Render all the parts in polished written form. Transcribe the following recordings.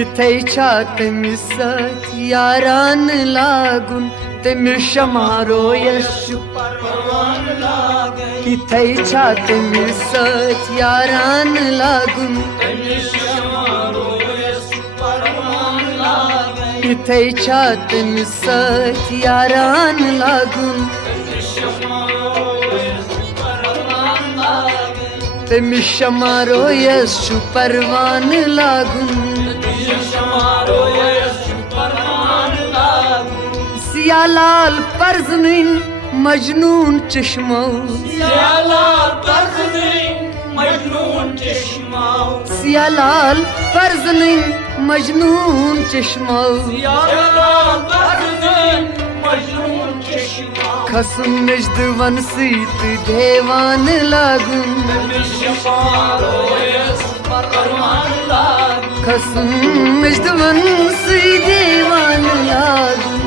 इथे तमिस यारान लागून तमिस शमारोयस इथे तमिस यारान लागून इथे तमिस यारान लागून तमिस शमारोयस परवान लागून सियालाल परजनीन मजनून चश्मो सियालाल परजनीन मजनून चश्मो खसुन नजदवन सीत देवान लागून खसुन नजदवन सी देवान लागून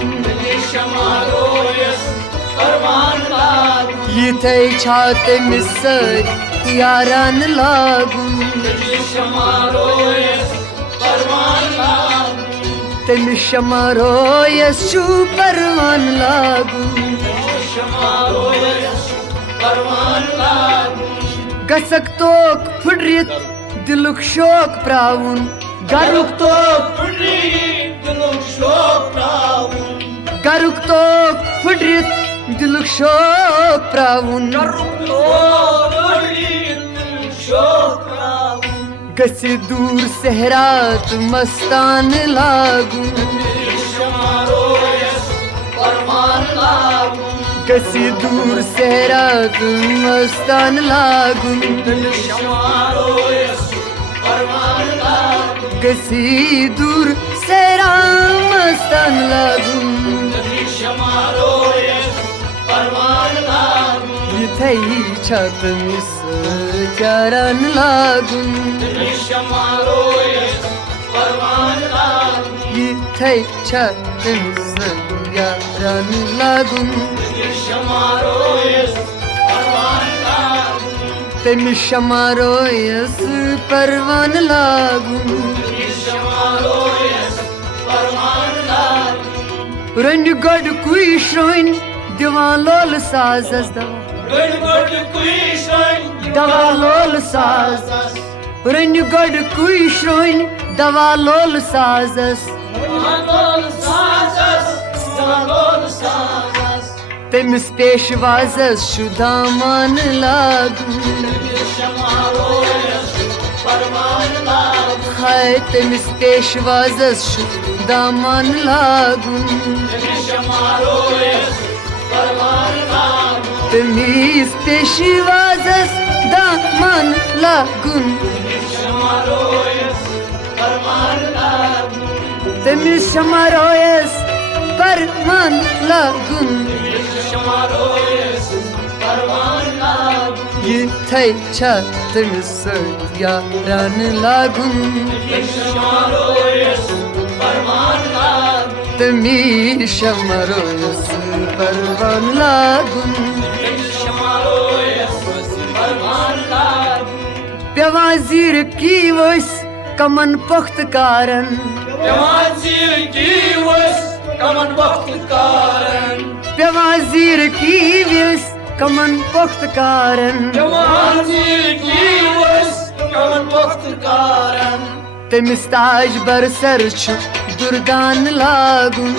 इथे तमिस यारान लागून तमिस शमारोयस परवान लागून गसक तोक फुडरित दिलुक शोक प्रावुन गरुक तोक फुडरित दिलुक शोक प्रावुन गसी दूर सहरात मस्तान लागून गसी दूर सहरात मस्तान लागून गसी दूर सहरा मस्तान लागून इथे तमिस यारान लागून इथे तमिस यारान लागून तमिस शमारोयस परवान लागून रंड गड कुई श्रोइन दिवान लोल साजस दवा लोल साज रंड गड कुई श्रोइन दवा लोल साजस तमिस पेशवाजस दामान लागून हाय तमिस पेशवाजस दामान लागून तमिस पेशवाजस दामान लागून तमिस शमारोयस परवान लागून इथे तमिस यारान लागून तमिस शमारोयस परवान लागून बेवाजीर की वस कमन पुख्त कारन बेवाजीर की वस कमन पुख्त कारन तमिस ताज बरसर दुर्दान लागून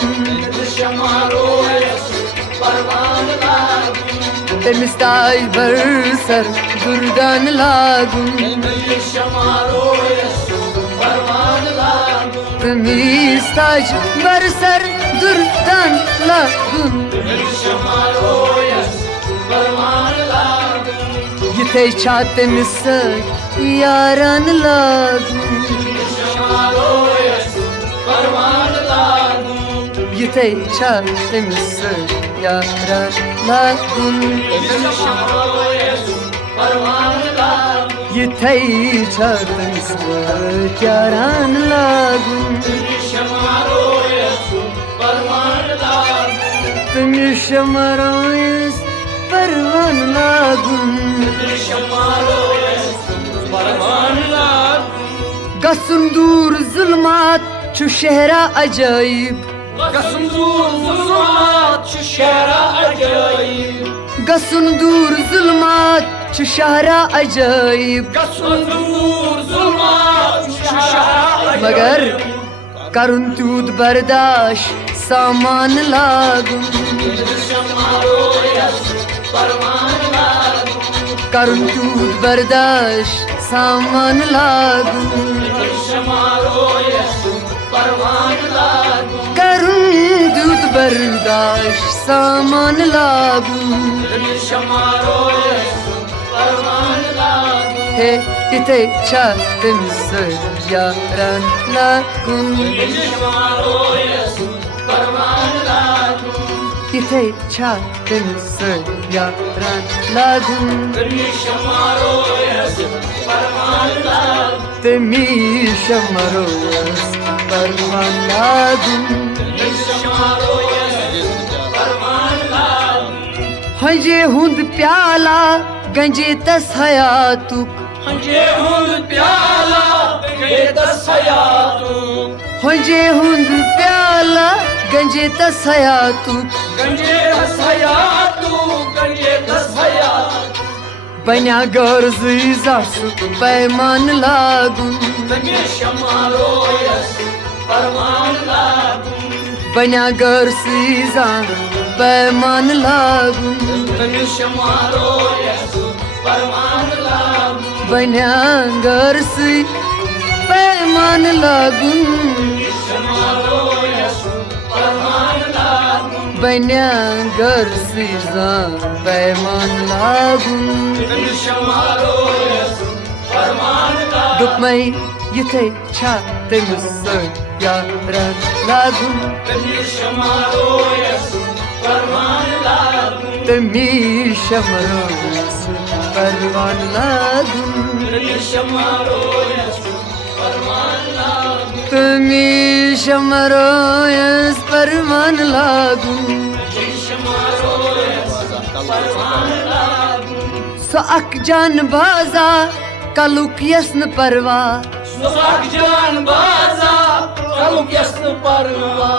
तमिस ताज बरसर दुर्दान लागून तमिस ताज बरसर दुर्दान लागून इथे तमिस यारान लागून इथे तमिस यारान लागून इथे तमिस यारान लागून तमिस शमारोयस परवान लागून गसन दूर जुल्म जुल्मात छु शहरा अजाइब गसन दूर जुल्मात छु शहरा अजाइब गसन दूर जुल्मात छु शहरा अजाइब गसन दूर जुल्मात छु शहरा अजाइब मगर करुन तूत बर्दाश्त सामान लागुन करुन तूत बर्दाश्त सामान लागुन करुन तूत बर्दाश्त सामान लागुन हे इथे छा तमिस यारान लागुन इथे छा तमिस यारान लागुन तमीश मरोयस परमान लागुन हंजे हुंद प्याला गंजे तस हयातुक हंजे हुंद प्याला गंजे तस हयातुक हंजे हुंद प्याला गंजे तस हयातुक गंजे तस हयातुक गंजे तस हयातुक बन्या गर्ज जासु पैमान लागुन तमीश मरोयस परमान लागुन बन्या गर्ज जा पैमान लागुन तमीश मरोयस परमान लागुन बन्या गर्ज पैमान लागुन बन्या गर्ज जा पैमान लागुन दुपमई यथे छा तमिस यारान लागुन तमीश मरोयस परमान लागुन तमीश मरोयस परमान लागुन सो अक जान बाजा कलुक यस्न परवा सुहाग जान बाजा कलुक यस्न परवा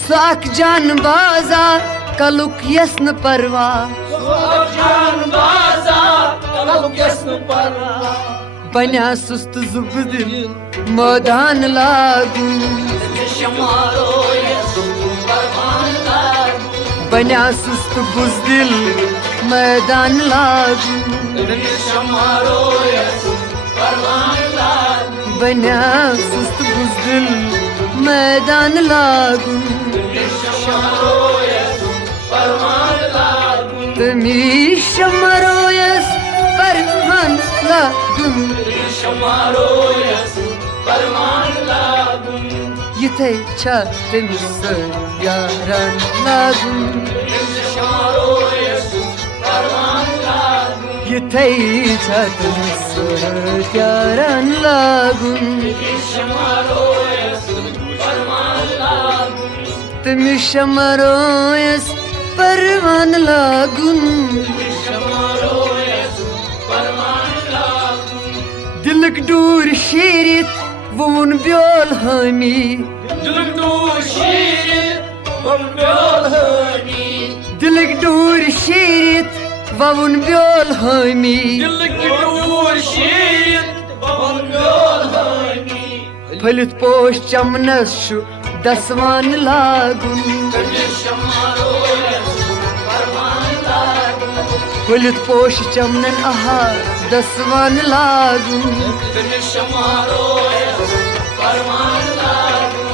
सो अक जान बाजा कलुक यस्न परवा सुहाग जान बाजा कलुक यस्न परवा बन्या सुस्त जुबदिल मैदान लागुन बन्या सुस्त बुजदिल मैदान लागुन बन्या सुस्त बुजदिल मैदान लागुन तमीश मरोयस परमान लागुन यथे छा तमिस यारान लागुन यथे छा तमिस यारान लागुन तमीश मरोयस परमान लागुन दिलक दूर शीरित वोन ब्योल हामी दिलक दूर शीरित वोन ब्योल हामी दिलक दूर शीरित वोन ब्योल हामी दिलक दूर शीरित वोन ब्योल हामी फलित पोश चमनस छु दसवान लागुन फलित पोश चमनन आहा दसवान लागुन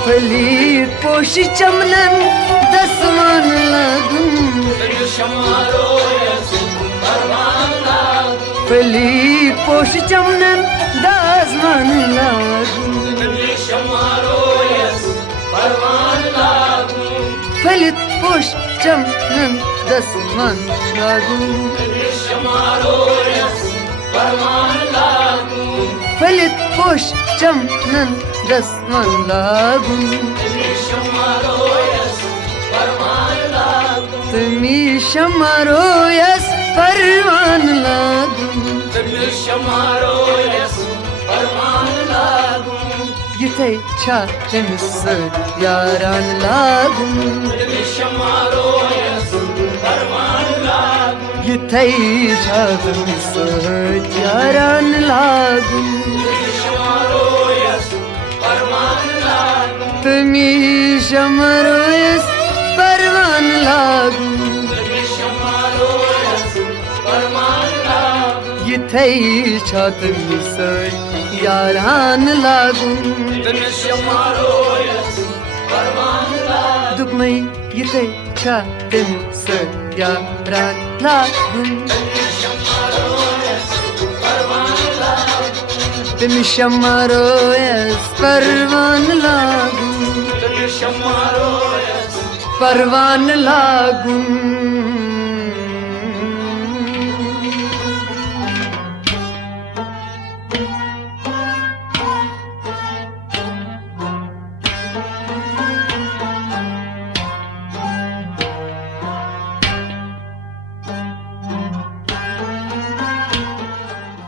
फलित पोश चमनन दसवान लागुन फलित पोश चमनन दसवान लागुन फलित पोश चमनन दसवान लागुन फलित पोश चमनन दसवान लागुन तमीश मरोयस परमान लागुन Yitei cha temis yaran lagun Mishamaroyas Parman lagu Yitei cha temis yaran lagun Mishamaroyas Parman lagu Temis amaroyas parvan lagun Mishamaroyas Parman lagu Yitei cha temis yaran lagun Mishamaroyas Parman lagu Dukmai yitei cha temis yaran lagun Mishamaroyas Parman lagu Temishamaroyas parvan lagun Mishamaroyas parvan lagun